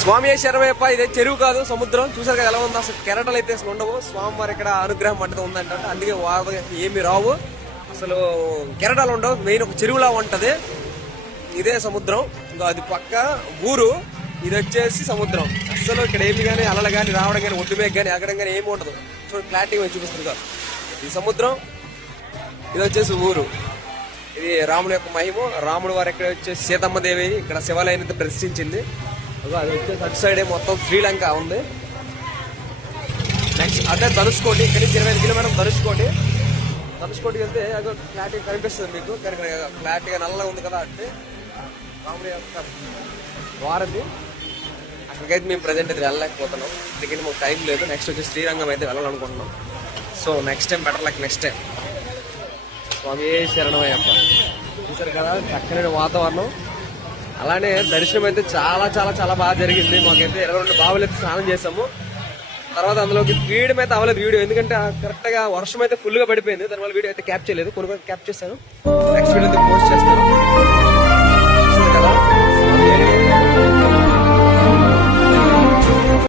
స్వామి శరవయ్యప్ప ఇదే చెరువు కాదు సముద్రం. చూసారు కదా ఎలా ఉందో అసలు కెరటలు అయితే అసలు ఉండవు. స్వామివారి ఇక్కడ అనుగ్రహం అంటది ఉందంట. అందుకే వాద ఏమి రావు. అసలు కెరటాలు ఉండవు. మెయిన్ ఒక చెరువులా ఉంటది. ఇదే సముద్రం. ఇంకా అది పక్క ఊరు. ఇది వచ్చేసి సముద్రం. అసలు ఇక్కడ ఏమి కానీ అలలు కానీ రావడం కానీ ఒడ్డు మీద కానీ ఎగడం కానీ ఏమి ఉండదు. చూడండి క్లారిటీ చూపిస్తుంది కదా ఇది సముద్రం. ఇది వచ్చేసి ఊరు. ఇది రాముడి యొక్క మహిమ. రాముడు వారు ఇక్కడ వచ్చేసి సీతమ్మదేవి ఇక్కడ శివాలయాన్ని అయితే అది వచ్చేసి అటు సైడే మొత్తం శ్రీలంక ఉంది. నెక్స్ట్ అదే ధనుష్కోటి ఇక్కడ నుంచి ఇరవై ఐదు కిలోమీటర్ ధనుష్కోటి ధనుష్కోటి వెళ్తే అదో క్లారిటీ కనిపిస్తుంది మీకు. కానీ క్లారిటీగా నల్లగా ఉంది కదా అంటే మామూలు యొక్క వారధి అక్కడికైతే మేము ప్రజెంట్ అయితే వెళ్ళలేకపోతున్నాం. ఎందుకంటే మాకు టైం లేదు. నెక్స్ట్ వచ్చి శ్రీరంగం అయితే వెళ్ళాలనుకుంటున్నాం. So next time better like next time స్వామి శరణమయ్యప్ప. చూసారు కదా చక్కని వాతావరణం. అలానే దర్శనం అయితే చాలా చాలా చాలా బాగా జరిగింది. మాకైతే ఇరవై రెండు బావులు అయితే స్నానం చేసాము తర్వాత అందులోకి వీడియో అయితే అవ్వలేదు వీడియో. ఎందుకంటే కరెక్ట్గా వర్షం అయితే ఫుల్గా పడిపోయింది. దానివల్ల వీడియో అయితే క్యాప్ చేయలేదు. కొన్ని కొన్ని క్యాప్ చేశాను. నెక్స్ట్ వీడియో అయితే పోస్ట్ చేస్తాను.